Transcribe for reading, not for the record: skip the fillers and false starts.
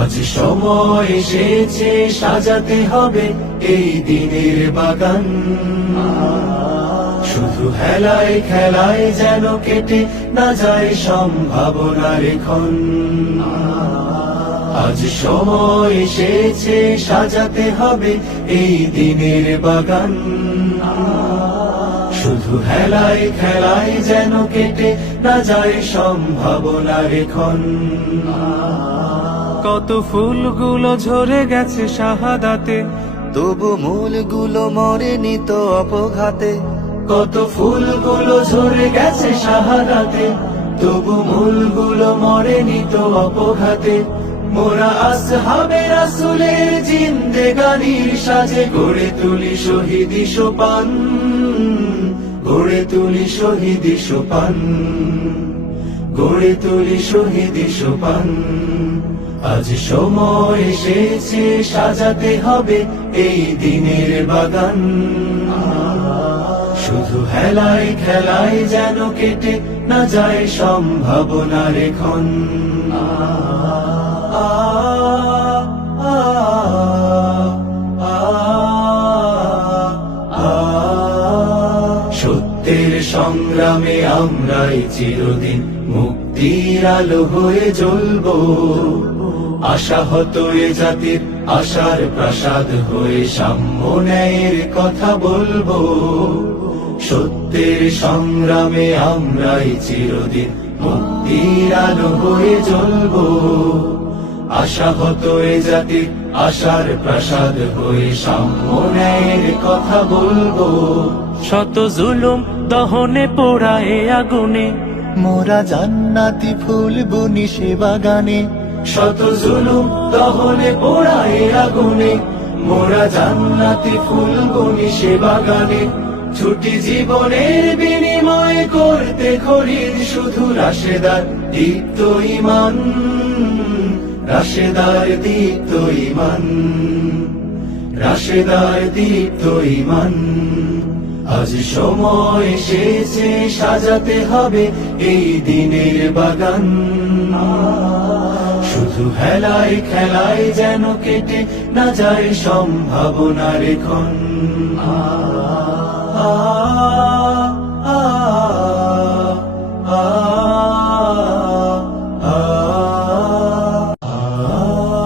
আজ সময় এসেছে সাজাতে হবে এই দিনের বাগান। শুধু হেলায় খেলায় যেন কেটে না যায় সম্ভাবনার ক্ষণ। আজ সময় এসেছে সাজাতে হবে এই দিনের বাগান। শুধু হেলায় খেলায় যেন কেটে না যায় সম্ভাবনার ক্ষণ। কত ফুলগুলো ঝরে গেছে শাহাদাতে, তবু মূলগুলো মরেনি তো অপঘাতে। কত ফুলগুলো ঝরে গেছে শাহাদাতে, তবু মূলগুলো মরেনি তো অপঘাতে। মোরা আসহাবে রাসূলের জিন্দেগানির সাজে গড়ে তুলি শহীদি সোপান, গড়ে তুলি শহীদি সোপান, গড়ে তুলি শহীদি সোপান। আজ সময় এসেছে সাজাতে হবে এই দিনের বাগান। শুধু হেলায় খেলায় যেন কেটে না যায় সম্ভাবনার ক্ষণ। সত্যের সংগ্রামে আমরাই চিরদিন মুক্তির আলো হয়ে জ্বলবো। আশাহত এ জাতির আশার প্রাসাদ হয়ে সাম্য ন্যায়ের কথা বলবো। সত্যের সংগ্রামে আমরাই চিরদিন মুক্তির আলো হয়ে জ্বলবো। আশাহত এ জাতির আশার প্রাসাদ হয়ে সাম্য ন্যায়ের কথা বলবো। শত জুলুম দহনে পোড়া এ আগুনে, মোরা জান্নাতি ফুল বুনি সে বাগানে। শত জুলুম দহনে পোড়া এ আগুনে, মোরা জান্নাতি ফুল বুনি সে বাগানে। ছুটি জীবনের বিনিময় করতে খরিদ শুধু রাশেদার দীপ্ত ঈমান, রাশেদার দীপ্ত ঈমান, রাশেদার দীপ্ত ঈমান। আজ সময় এসেছে সাজাতে হবে এই দিনের বাগান। শুধু হেলায় খেলায় যেন কেটে না যায় সম্ভাবনার ক্ষণ।